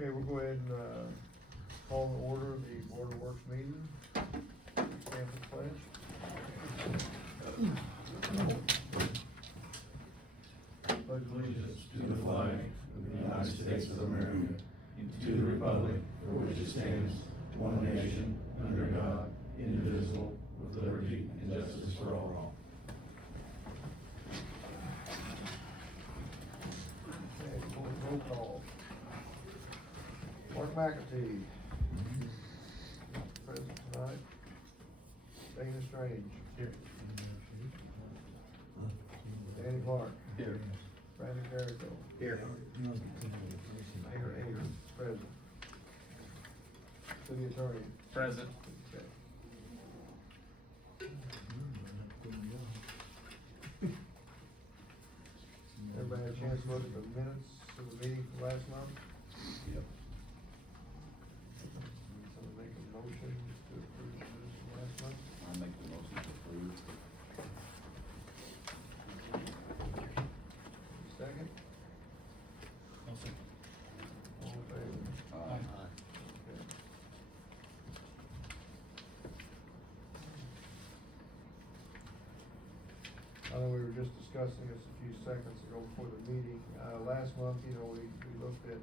Okay, we'll go ahead and, call to order the Board of Works meeting. Stand for the pledge. Pledge Allegiance to the flag of the United States of America and to the republic for which it stands, one nation, under God, indivisible, with liberty and justice for all. Okay, roll call. Mark McAtee. Present tonight. Dana Strange. Here. Danny Clark. Here. Brandon Carrico. Here. Mayor Ayers, present. City Attorney. Present. Okay. Everybody had a chance to look at the minutes of the meeting from last month? Yep. Someone make a motion to approve the minutes from last month? I make the motion to approve. Second? I'll second. All in favor? Aye. Okay. I know we were just discussing this a few seconds ago before the meeting. Last month, you know, we looked at,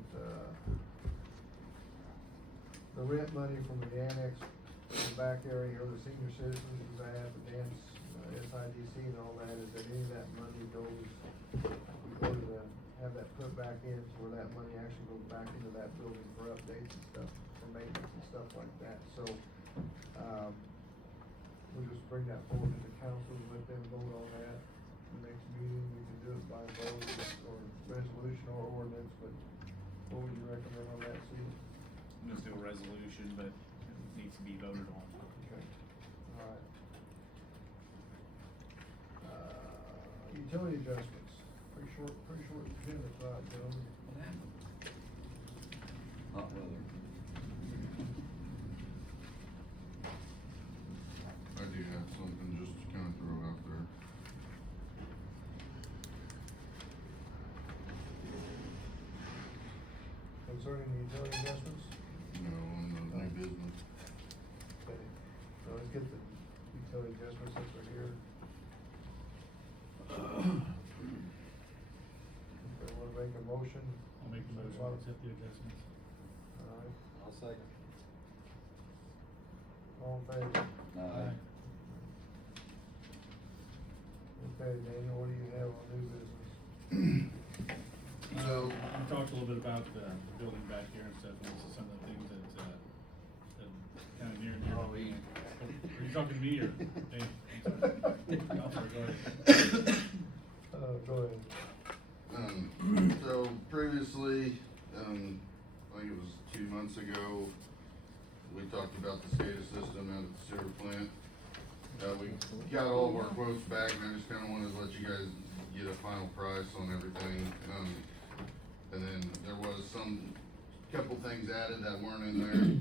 the rent money from the annex, in the back area, or the senior citizens, because I have the dance, SIDC and all that, is that any of that money goes, we go to have that put back in, so where that money actually goes back into that building for updates and stuff, for maintenance and stuff like that, so, we'll just bring that forward to the council and let them vote on that. The next meeting, we can do it by vote or resolution or ordinance, but what would you recommend on that, Steve? Just do a resolution, but it needs to be voted on. Okay, alright. Utility adjustments, pretty short agenda tonight, gentlemen. Hot weather. I do have something just to kind of throw out there. Concerning the utility adjustments, You know, on the new business. okay, so let's get the utility adjustments since we're here. Anybody wanna make a motion? I'll make the motion to accept the adjustments. Alright, I'll second. all in favor? Aye. Okay, Daniel, what do you have on new business? So- We talked a little bit about the building back here and stuff, and this is some of the things that kind of near and dear. Oh, yeah. Are you talking to me or Dave? I'm sorry, go ahead. Go ahead. So previously, I think it was 2 months ago, we talked about the SCADA system out at the sewer plant. We got all of our quotes back, and I just kinda wanted to let you guys get a final price on everything. And then there was couple things added that weren't in there,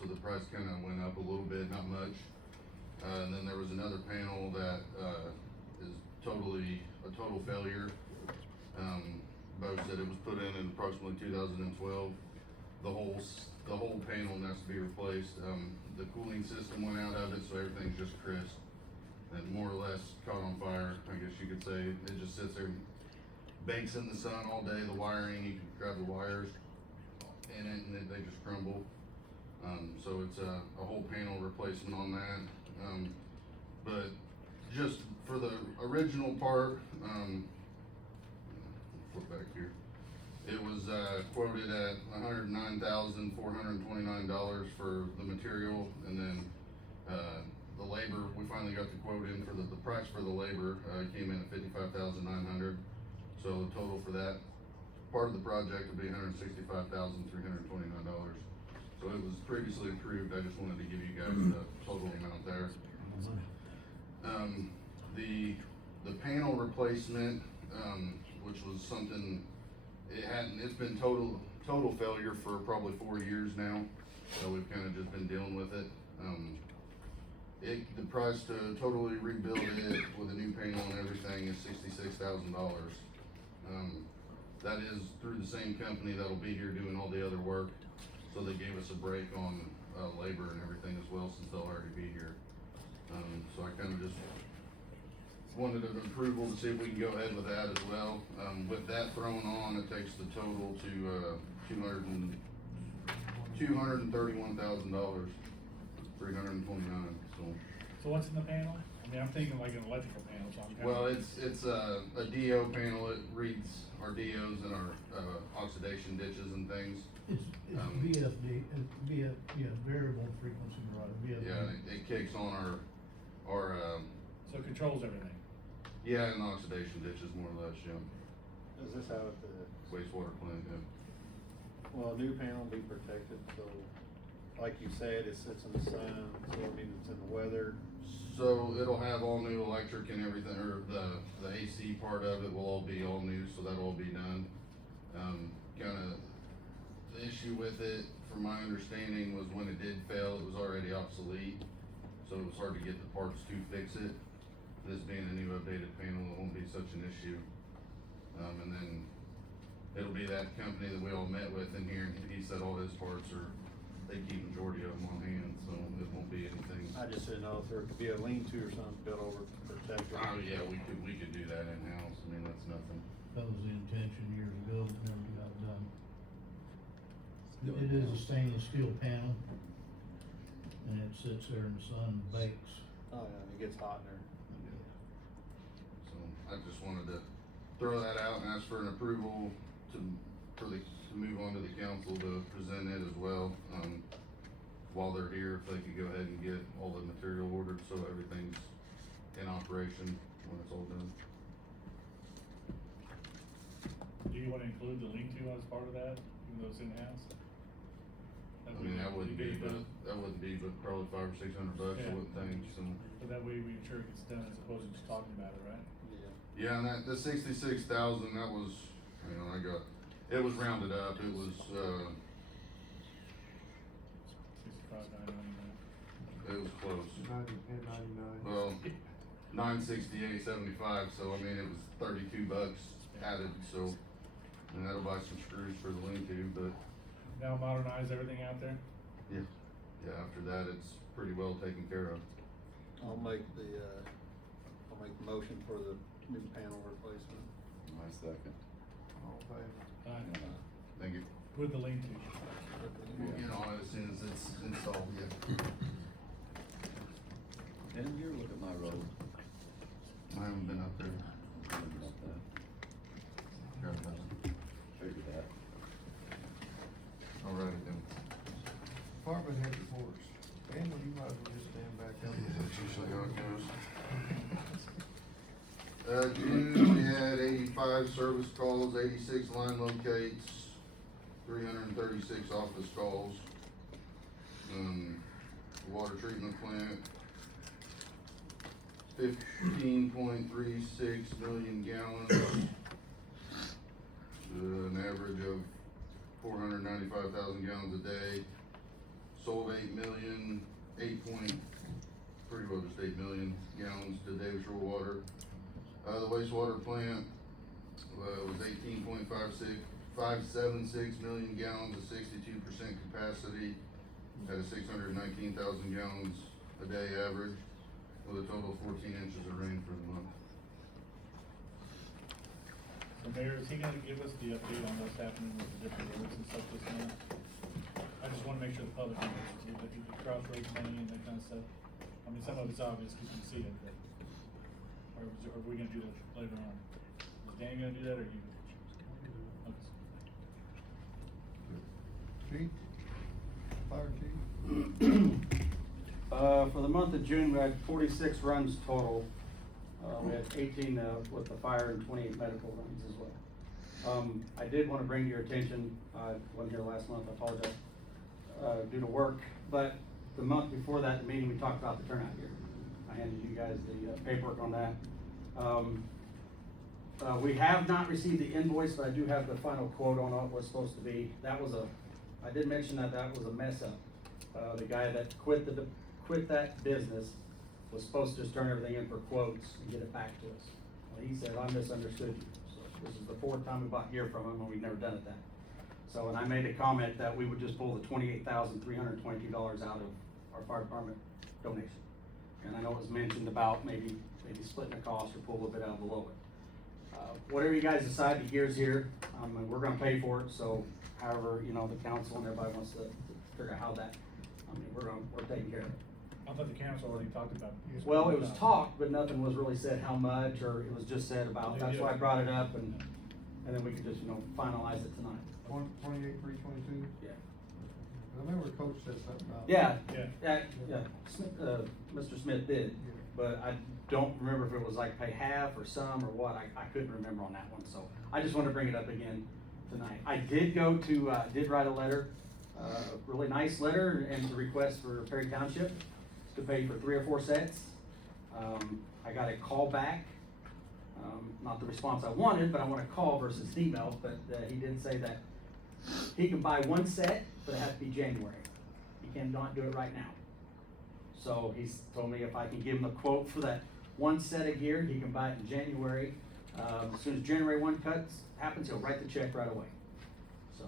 so the price kinda went up a little bit, not much. And then there was another panel that, is a total failure. Bo said it was put in approximately 2012. The whole panel has to be replaced. The cooling system went out of it, so everything's just crisp. And more or less caught on fire, I guess you could say. It just sits there, bakes in the sun all day. The wiring, you can grab the wires in it and they just crumble. So it's a whole panel replacement on that. But just for the original part, flip back here. It was quoted at $109,429 for the material, and then the labor. We finally got the quote in for the price for the labor. Came in at $55,900. So the total for that part of the project would be $165,329. So it was previously approved. I just wanted to give you guys the total amount there. The panel replacement, which was something, it's been total failure for probably 4 years now. So we've kind of just been dealing with it. The price to totally rebuild it with a new panel and everything is $66,000. that is through the same company that'll be here doing all the other work. So they gave us a break on, labor and everything as well, since they'll already be here. So I kinda just wanted an approval to see if we can go ahead with that as well. With that thrown on, it takes the total to, $231,000, $329, so. So what's in the panel? I mean, I'm thinking like an electrical panel, so I'm kinda. Well, it's a DO panel. It reads our DOs and our, oxidation ditches and things. It's VFD, variable frequency drive, VFD. Yeah, it kicks on our, So it controls everything. yeah, and oxidation ditches more or less, yeah. Is this out at the, Wastewater plant, yeah. well, a new panel be protected, so, like you said, it sits in the sun, so it means it's in the weather. So it'll have all new electric and everything, or the AC part of it will all be all new, so that'll all be done. Kinda, the issue with it, from my understanding, was when it did fail, it was already obsolete. So it was hard to get the parts to fix it. This being a new updated panel, it won't be such an issue. And then it'll be that company that we all met with in here, and he said all his parts are, they keep majority of them on hand, so it won't be anything. I just didn't know if there could be a lean-to or something built over to protect it. Oh, yeah, we could do that in-house, I mean, that's nothing. That was the intention years ago, but never got done. It is a stainless steel panel, and it sits there in the sun and bakes. Oh, yeah, it gets hot in there. So I just wanted to throw that out and ask for an approval to move on to the council to present it as well. While they're here, if they could go ahead and get all the material ordered, so everything's in operation when it's all done. Do you wanna include the lean-to as part of that, even though it's in-house? I mean, that wouldn't be, but probably $500 or $600, Yeah. I wouldn't think, so. But that way we ensure it gets done as opposed to just talking about it, right? Yeah. Yeah, and the 66,000, that was, it was rounded up, it was, 65,999. it was close. 99. Well, $968.75, so I mean, it was $32 added, so, and that'll buy some screws for the lean-to, but, Now modernize everything out there? yeah, after that, it's pretty well taken care of. I'll make the motion for the new panel replacement. My second. All in favor? Thank you. With the lean-to. We'll get on it as soon as it's installed, yeah. Dan, you look at my road. I haven't been up there. About that. Got that. Figured that. I'll write it down. Department head reports. Daniel, you might as well just stand back up. That's usually how it goes. June, we had 85 service calls, 86 line locates, 336 office calls. Water treatment plant, 15.36 million gallons, an average of 495,000 gallons a day. Sold 8 million gallons to Davis Shore Water. The wastewater plant, was 18.576 million gallons, a 62% capacity, at a 619,000 gallons a day average, with a total of 14 inches of rain for the month. So Mayor, is he gonna give us the update on what's happening with the different roads and stuff this month? I just wanna make sure the public knows, the crossroads money and that kind of stuff. I mean, some of it's obvious, we can see it, but, or are we gonna do that later on? Is Dan gonna do that, or you? Okay. Chief? Fire chief? For the month of June, we had 46 runs total. We had 18 with the fire and 28 medical runs as well. I did want to bring to your attention, I wasn't here last month, I apologize, due to work, but the month before that, the meeting, we talked about the turnout gear. I handed you guys the paperwork on that. We have not received the invoice, but I do have the final quote on what it was supposed to be. I did mention that was a mess up. The guy that quit that business was supposed to just turn everything in for quotes and get it back to us. Well, he said, I misunderstood you. So This is the fourth time we bought gear from them, and we've never done it then. So, and I made a comment that we would just pull the $28,322 out of our fire department donation. And I know it was mentioned about maybe splitting the cost or pull a little bit out below it. Whatever you guys decide, the gear's here, and we're gonna pay for it, so however, you know, the council and everybody wants to figure out how that, I mean, we're taking care of it. I thought the council already talked about. Well, it was talked, but nothing was really said how much, or it was just said about, that's why I brought it up, and then we could just, you know, finalize it tonight. 28,322? Yeah. I remember Coach said something about. Yeah, Yeah. Smith, Mr. Smith did, Yeah. but I don't remember if it was like pay half or some or what, I couldn't remember on that one, so I just wanted to bring it up again tonight. I did go to, did write a letter, really nice letter, and to request for Perry Township to pay for 3 or 4 sets. I got a call back, not the response I wanted, but I want a call versus email, but he did say that he can buy 1 set, but it has to be January. He cannot do it right now. So he's told me if I can give him a quote for that 1 set of gear, he can buy it in January. As soon as January 1 happens, he'll write the check right away. So,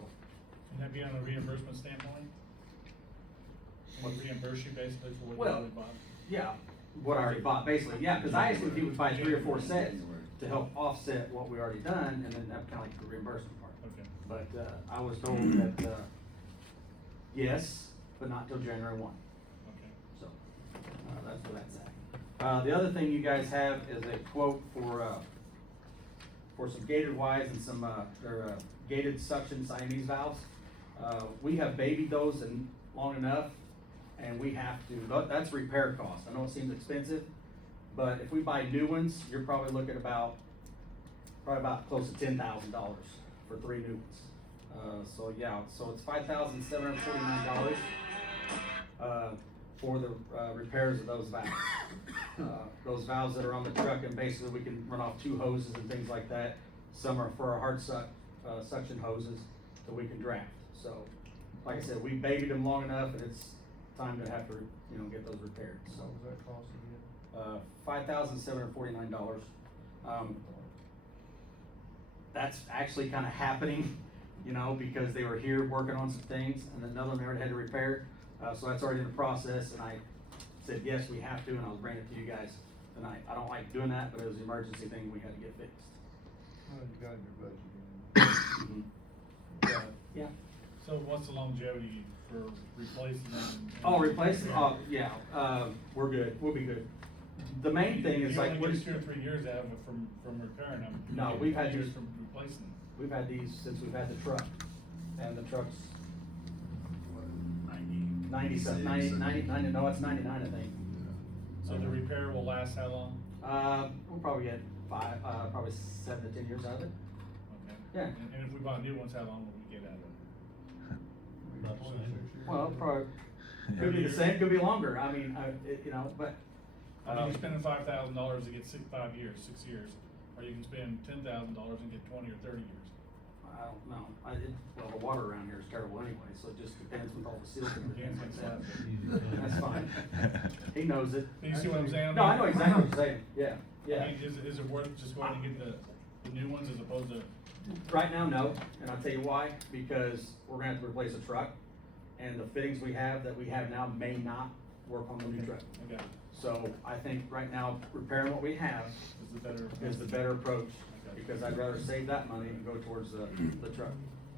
Can that be on a reimbursement standpoint? Will he reimburse you basically for what you Well, already bought? yeah, what I already bought, basically, yeah, cause I asked him if he would buy 3 or 4 sets to help offset what we already done, and then have kinda like the reimbursement part. Okay. But, I was told that, yes, but not till January 1. Okay. So, that's where that's at. The other thing you guys have is a quote for some gated wires and some, gated suction Siamese valves. We have babied those and long enough, and we have to, that's repair cost. I know it seems expensive, but if we buy new ones, you're probably looking probably about close to $10,000 for 3 new ones. So yeah, so it's $5,749, for the, repairs of those valves. Those valves that are on the truck, and basically we can run off 2 hoses and things like that. Some are for our hard suction hoses that we can draft. So, like I said, we babied them long enough, and it's time to have to, you know, get those repaired, so. What was that cost again? $5,749. That's actually kinda happening, you know, because they were here working on some things, and then another one they already had to repair. So that's already in the process, and I said, yes, we have to, and I'll bring it to you guys tonight. I don't like doing that, but it was an emergency thing we had to get fixed. Oh, you got in your budget. Yeah. So what's the longevity for replacing them? Oh, replacing, oh, yeah, we're good, we'll be good. The main thing is like, You what only is, get 2 or 3 years out of it from repairing them. No, You get we've 5 had years these- from replacing them. we've had these since we've had the truck, and the truck's 90, no, it's 99, I think. So the repair will last how long? We'll probably get probably 7 to 10 years out of it. Okay. Yeah. And if we buy new ones, how long will we get out of it? About the same. 26 years. Well, probably, could be the same, could be longer, I mean, you know, but. I mean, you're spending $5,000 to get 6 years, or you can spend $10,000 and get 20 or 30 years. I don't know, well, the water around here is terrible anyway, so it just depends with all the seals and things like that. Easy to- That's fine. He knows it. You see what I'm saying? No, I know exactly what you're saying, yeah, I yeah. mean, is it worth just going to get the new ones as opposed to? Right now, no, and I'll tell you why, because we're gonna have to replace a truck, and the fittings we have now may not work on the new truck. Okay. So I think right now, repairing what we have is the better approach, Okay. because I'd rather save that money and go towards the truck.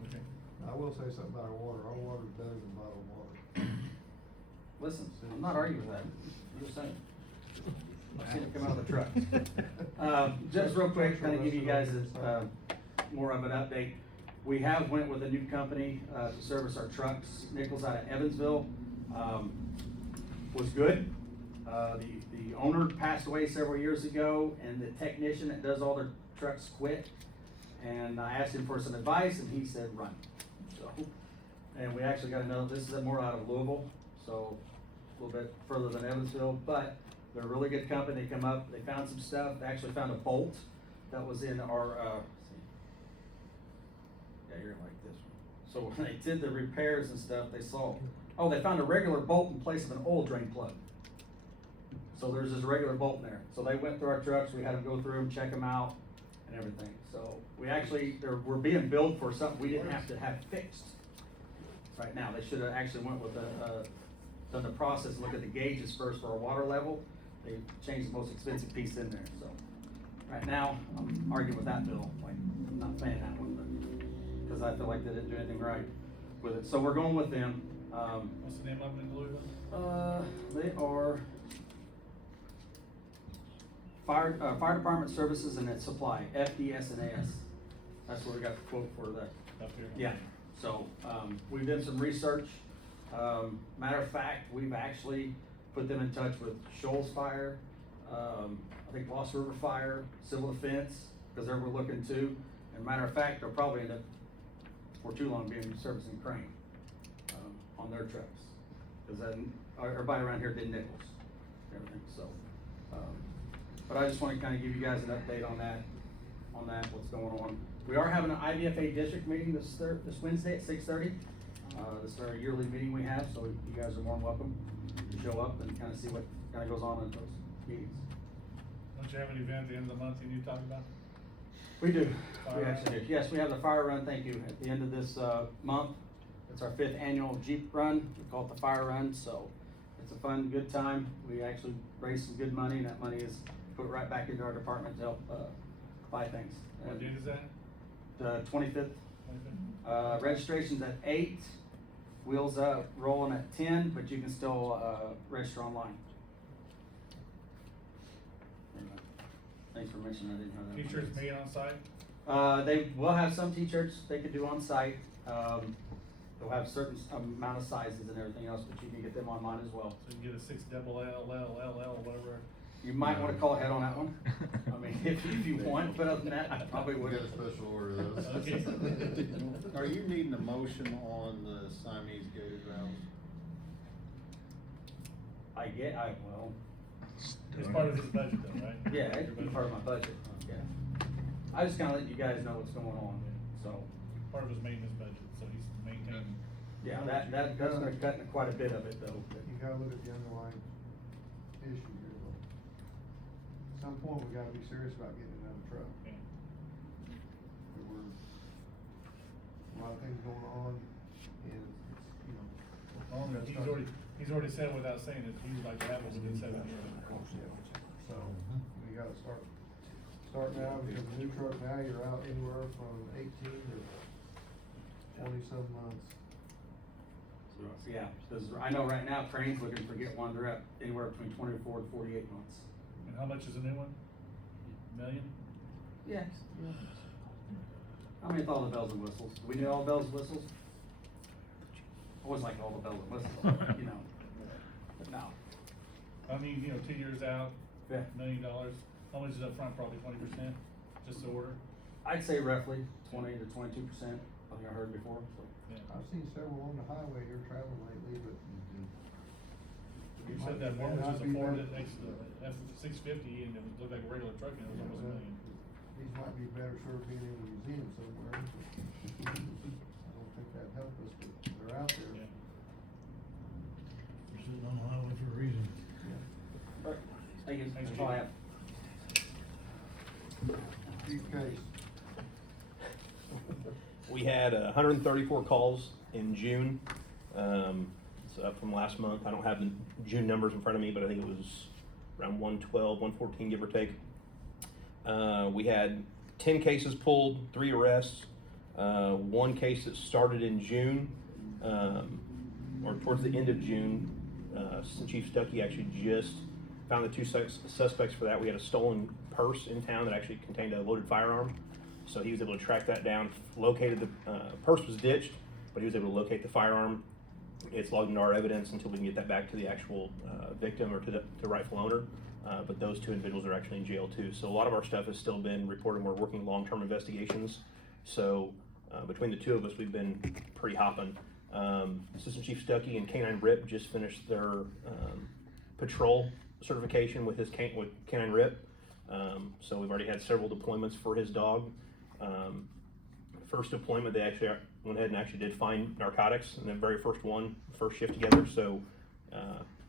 Okay. I will say something about our water's better than bottled water. Listen, I'm not arguing with that, I'm just saying. I've seen it come out of the truck. Just real quick, kind of give you guys more of an update. We have went with a new company, to service our trucks. Nichols out of Evansville, was good. The owner passed away several years ago, and the technician that does all their trucks quit. And I asked him for some advice, and he said, run. So, and we actually got another, this is more out of Louisville, so a little bit further than Evansville, but they're a really good company. They come up, they found some stuff, they actually found a bolt that was in our, yeah, you're gonna like this one. So when they did the repairs and stuff, they saw, oh, they found a regular bolt in place of an oil drain plug. So there's this regular bolt in there. So they went through our trucks, we had them go through them, check them out, and everything. So we actually, we're being billed for something we didn't have to have fixed right now. They should have actually went with done the process, look at the gauges first for our water level. They changed the most expensive piece in there, so. Right now, I'm arguing with that bill, like, I'm not paying that one, but, cause I feel like they didn't do anything right with it. So we're going with them. What's the name of it in Louisville? They are Fire Department Services and its Supply, FDS and AS. That's where we got the quote for that. Up here? Yeah, so, we've done some research. Matter of fact, we've actually put them in touch with Shoals Fire, I think Lost River Fire, Civil Defense, cause they were looking too. And matter of fact, they'll probably end up, for too long, being servicing Crane, on their trucks. Cause then, everybody around here did nickels, everything, so. But I just wanna kinda give you guys an update on that, what's going on. We are having an IVFA district meeting this Wednesday at 6:30. This is our yearly meeting we have, so you guys are more than welcome to show up and kinda see what kinda goes on in those meetings. Don't you have an event at the end of the month you need to talk about? We do, Fire we actually do. Yes, we have the fire run, thank you, at the end of this, month. It's our 5th annual Jeep run, we call it the fire run, so it's a fun, good time. We actually raise some good money, and that money is put right back into our department to help, buy things. What date is that? The 25th. 25th? Registration's at 8, wheels up, rolling at 10, but you can still, register online. Anyway, thanks for mentioning that, I didn't have that. T-shirts made on site? They will have some t-shirts they could do on site. They'll have certain amount of sizes and everything else, but you can get them online as well. So you can get a 6 double L, whatever. You might wanna call ahead on that one. I mean, if you want, but other than that, I probably We would. got a special order of those. Okay. Are you needing a motion on the Siamese gated valves? Well, It's part of his budget though, right? yeah, it'd be part of my budget, yeah. I just kinda let you guys know what's going on, so, Part of his maintenance budget, so he's maintaining. yeah, that's gonna cut quite a bit of it though. You gotta look at the underlying issue here though. At some point, we gotta be serious about getting another truck. Yeah. There were a lot of things going on, and it's, you know. Well, he's already said without saying it, he'd like to have it within 7 years. So, we gotta start now, because the new truck now, you're out anywhere from 18 to 20-some months. Yeah, cause I know right now Crane's looking for get one, they're at anywhere between 24 to 48 months. And how much is a new one? $1 million? Yes. I mean, with all the bells and whistles, do we need all the bells and whistles? I always like all the bells and whistles, you know, but no. I mean, 2 years out, Yeah. $1 million, how much is up front? Probably 20%, just to order? I'd say roughly 20 to 22%, I think I heard before, so. Yeah. I've seen several on the highway here traveling lately, but. You said that one was just a Ford that makes the F-650 and it looked like a regular truck and it was almost $1 million. These might be better served being in a museum somewhere. I don't think that'd help us, but they're out there. Yeah. They're sitting on the highway for a reason. All right, thank you, that's all I have. Chief Case. We had 134 calls in June. It's up from last month. I don't have the June numbers in front of me, but I think it was around 112, 114, give or take. We had 10 cases pulled, 3 arrests. One case that started in June, or towards the end of June. Chief Stuckey actually just found the 2 suspects for that. We had a stolen purse in town that actually contained a loaded firearm. So he was able to track that down, located the purse was ditched, but he was able to locate the firearm. It's logged into our evidence until we can get that back to the actual victim or to the rightful owner. But those 2 individuals are actually in jail too. So a lot of our stuff has still been reported. We're working long-term investigations. So between the 2 of us, we've been pretty hopping. Assistant Chief Stuckey and Canine Rip just finished their patrol certification with Canine Rip. So we've already had several deployments for his dog. First deployment, they actually went ahead and actually did find narcotics in the very first shift together. So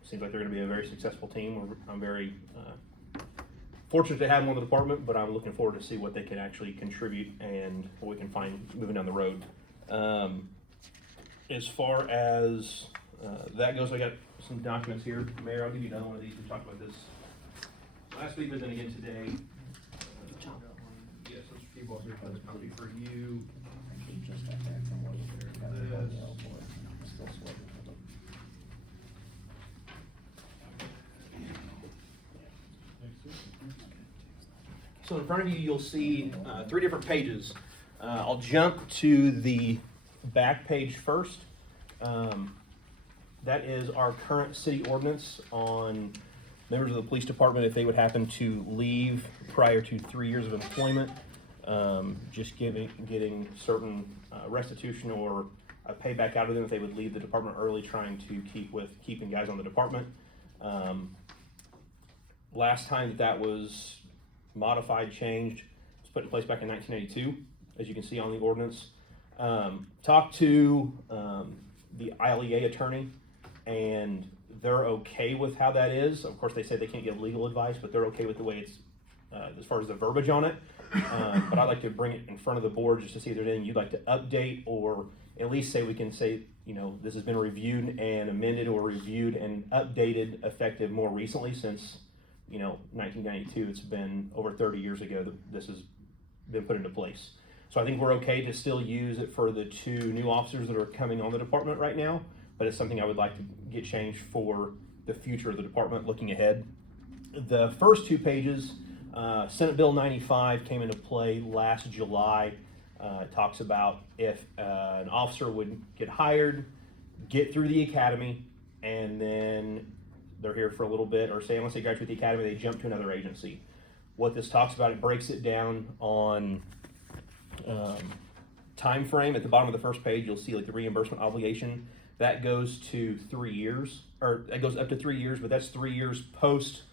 seems like they're going to be a very successful team. I'm very fortunate to have them on the department, but I'm looking forward to see what they can actually contribute and what we can find moving down the road. As far as that goes, I got some documents here. Mayor, I'll give you another one of these. We talked about this last week, but then again today. Yes, those people here, that's probably for you. So in front of you, you'll see 3 different pages. I'll jump to the back page first. That is our current city ordinance on members of the police department if they would happen to leave prior to 3 years of employment. Just getting certain restitution or a payback out of them if they would leave the department early, trying to keeping guys on the department. Last time that was modified, changed, was put in place back in 1982, as you can see on the ordinance. Talked to the ILEA attorney, and they're okay with how that is. Of course, they say they can't give legal advice, but they're okay with the way it's, as far as the verbiage on it. But I'd like to bring it in front of the board just to see if there's anything you'd like to update, or at least say we can say, you know, this has been reviewed and amended, or reviewed and updated effective more recently since, you know, 1992. It's been over 30 years ago that this has been put into place. So I think we're okay to still use it for the 2 new officers that are coming on the department right now, but it's something I would like to get changed for the future of the department looking ahead. The first 2 pages, Senate Bill 95 came into play last July. It talks about if an officer would get hired, get through the academy, and then they're here for a little bit, or say once they graduate the academy, they jump to another agency. What this talks about, it breaks it down on time frame. At the bottom of the first page, you'll see like the reimbursement obligation. That goes to 3 years, or it goes up to 3 years, but that's 3 years post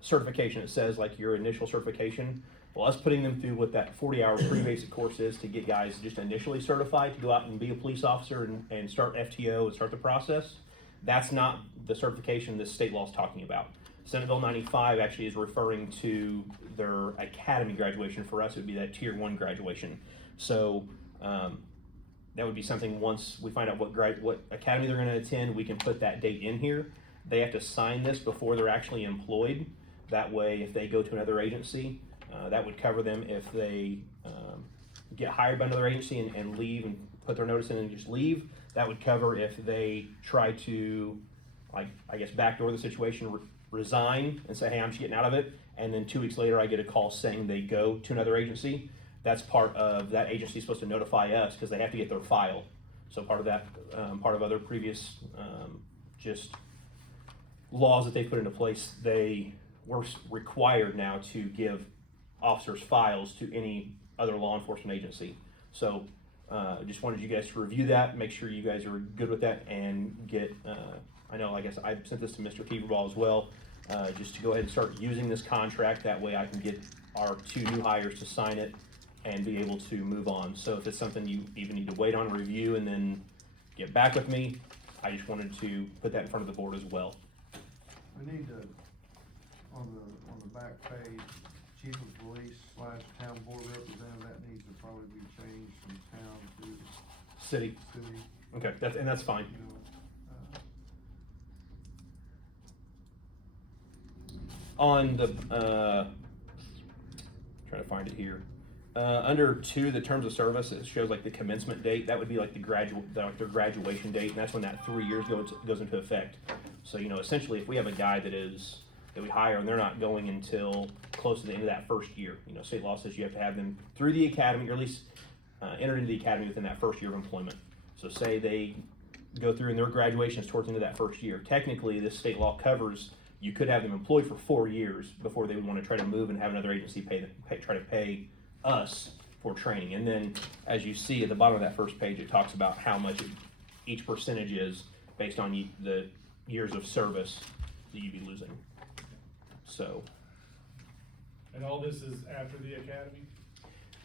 certification. It says like your initial certification. Well, us putting them through what that 40-hour pre-basic course is to get guys just initially certified to go out and be a police officer and start FTO and start the process. That's not the certification this state law is talking about. Senate Bill 95 actually is referring to their academy graduation. For us, it would be that Tier 1 graduation. So that would be something once we find out what academy they're going to attend, we can put that date in here. They have to sign this before they're actually employed. That way, if they go to another agency, that would cover them if they get hired by another agency and leave and put their notice in and just leave. That would cover if they try to, like, I guess, backdoor the situation, resign and say, hey, I'm just getting out of it. And then 2 weeks later, I get a call saying they go to another agency. That's part of that agency is supposed to notify us because they have to get their file. So part of that, part of other previous just laws that they put into place, they were required now to give officers files to any other law enforcement agency. So just wanted you guys to review that, make sure you guys are good with that, and get, I know, I guess I sent this to Mr. Keeverball as well, just to go ahead and start using this contract. That way I can get our 2 new hires to sign it and be able to move on. So if it's something you even need to wait on, review, and then get back with me, I just wanted to put that in front of the board as well. We need to, on the back page, chief of police / town board representative, that needs to probably be changed from town to City. city, Okay, that's fine. you know. On the, trying to find it here. Under 2, the terms of service, it shows like the commencement date. That would be like their graduation date, and that's when that 3 years goes into effect. So, you know, essentially, if we have a guy that we hire and they're not going until close to the end of that first year, you know, state law says you have to have them through the academy, or at least entered into the academy within that first year of employment. So say they go through and their graduation is towards the end of that first year. Technically, this state law covers, you could have them employed for 4 years before they would want to try to move and have another agency try to pay us for training. And then, as you see at the bottom of that first page, it talks about how much each percentage is based on the years of service that you'd be losing. So. And all this is after the academy?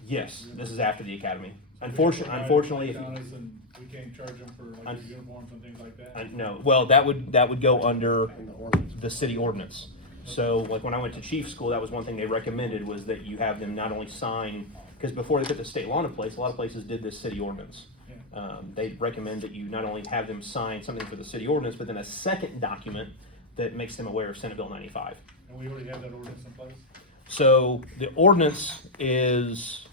Yes, this is after the academy. So Unfortunately, if and we can't charge them for like uniforms and things like that? no, well, that would go under the city ordinance. So like when I went to chief school, that was one thing they recommended, was that you have them not only sign, because before they put the state law in place, a lot of places did this city ordinance. Yeah. They recommend that you not only have them sign something for the city ordinance, but then a second document that makes them aware of Senate Bill 95. And we already have that ordinance in place? So the ordinance is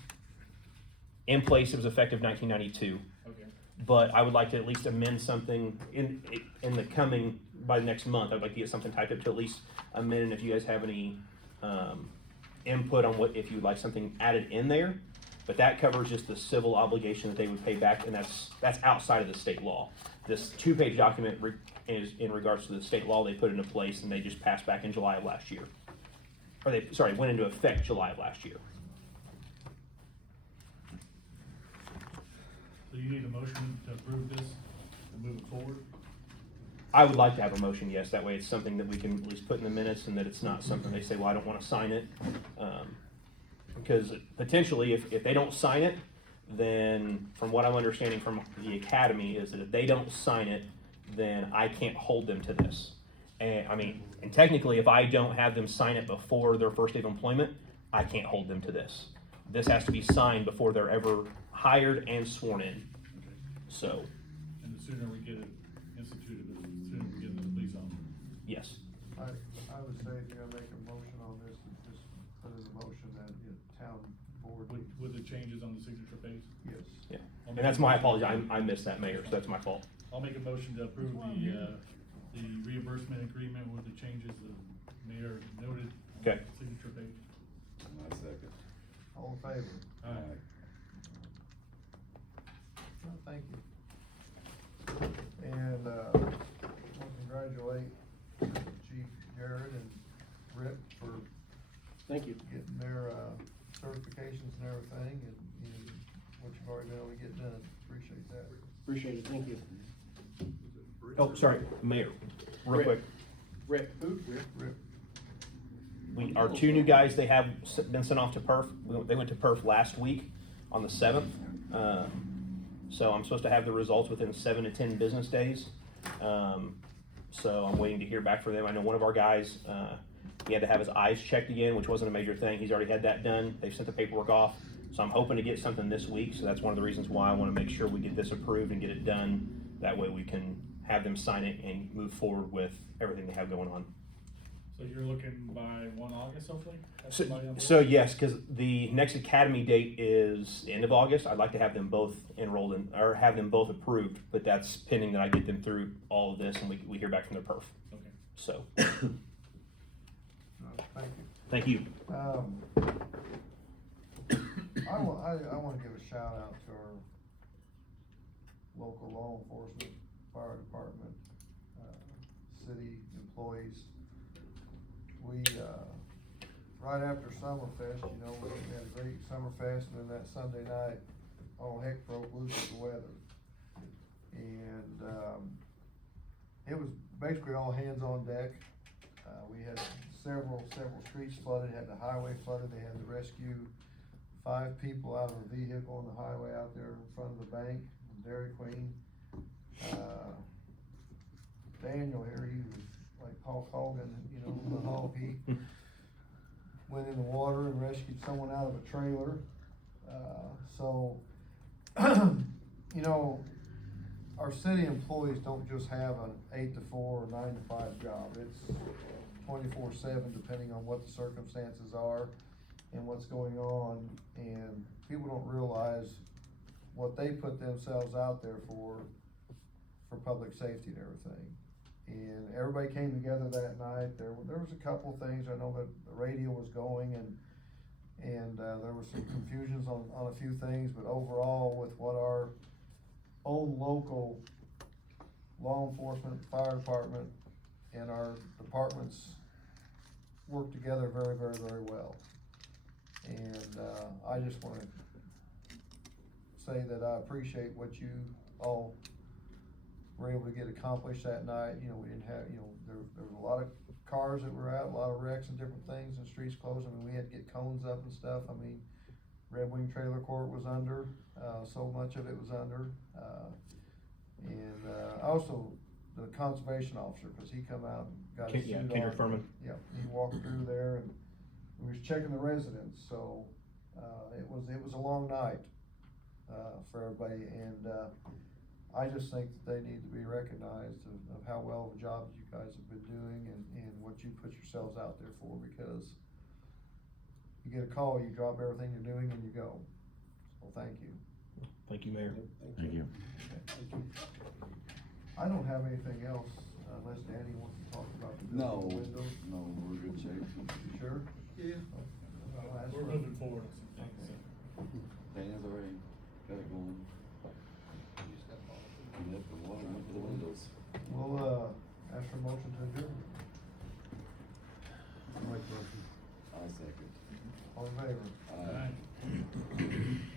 in place, it was effective 1992. Okay. But I would like to at least amend something in the coming, by next month. I'd like to get something typed up to at least amend, and if you guys have any input on what, if you'd like something added in there. But that covers just the civil obligation that they would pay back, and that's outside of the state law. This 2-page document is in regards to the state law they put into place, and they just passed back in July of last year. Or went into effect July of last year. So you need a motion to approve this and move it forward? I would like to have a motion, yes, that way it's something that we can at least put in the minutes, and that it's not something they say, well, I don't wanna sign it. Because potentially, if they don't sign it, then from what I'm understanding from the academy is that if they don't sign it, then I can't hold them to this. And technically, if I don't have them sign it before their first day of employment, I can't hold them to this. This has to be signed before they're ever hired and sworn in. So, And the sooner we get it instituted, the sooner we get the police on. yes. I would say if you're gonna make a motion on this, just put in the motion that town board. With the changes on the signature page? Yes. Yeah. And that's my apology, I missed that, Mayor, so that's my fault. I'll make a motion to approve the reimbursement agreement with the changes the mayor noted on Okay. the signature page. My second. All in favor? Alright. Well, thank you. And, we'll congratulate Chief Jared and Rip for Thank you. getting their, certifications and everything, and what you've already been able to get done. Appreciate that. Appreciate it, thank you. Oh, sorry, Mayor, real Rick. quick. Rip, who? Rip. Our 2 new guys, they have been sent off to perf. They went to perf last week on the 7th. So I'm supposed to have the results within 7 to 10 business days. So I'm waiting to hear back from them. I know one of our guys, he had to have his eyes checked again, which wasn't a major thing. He's already had that done. They've sent the paperwork off. So I'm hoping to get something this week. So that's one of the reasons why I want to make sure we get this approved and get it done. That way we can have them sign it and move forward with everything they have going on. So you're looking by 1 August, hopefully? Have So, somebody on board? so yes, because the next academy date is the end of August. I'd like to have them both enrolled in, or have them both approved, but that's pending that I get them through all of this and we hear back from their perf. Okay. So, Thank you. thank you. I wanna give a shout out to our local law enforcement, fire department, city employees. We, right after Summerfest, we had a great Summerfest, and then that Sunday night, all heck broke loose with the weather. And, it was basically all hands on deck. We had several streets flooded, had the highway flooded, they had to rescue 5 people out of a vehicle on the highway out there in front of the bank, Dairy Queen. Daniel here, he was like Hulk Hogan, the Hulk, he went in the water and rescued someone out of a trailer. So, our city employees don't just have an 8 to 4 or 9 to 5 job. It's 24/7, depending on what the circumstances are and what's going on. And people don't realize what they put themselves out there for public safety and everything. And everybody came together that night. There was a couple things. I know that the radio was going and there was some confusions on a few things, but overall with what our own local law enforcement, fire department, and our departments work together very, very, very well. And, I just wanna say that I appreciate what you all were able to get accomplished that night. We didn't have, there was a lot of cars that were out, a lot of wrecks and different things, and streets closed. We had to get cones up and stuff. Red Wing Trailer Court was under, so much of it was under. And I also the conservation officer, cause he come out and got his suit on. Kendrick Furman. Yep, he walked through there and we was checking the residents, so, it was a long night, for everybody, and, I just think that they need to be recognized of how well of a job you guys have been doing and what you put yourselves out there for, because you get a call, you drop everything you're doing and you go. So thank you. Thank you, Mayor. Thank you. I don't have anything else unless Danny wants to talk about the No, building windows. no, we're in good shape. You sure? Yeah. I'll ask We're her. moving forward on some things, so. Dan's already got it going. Clean up the water, look at the windows. We'll, ask for a motion to adjourn. I'll second. All in favor? Aye.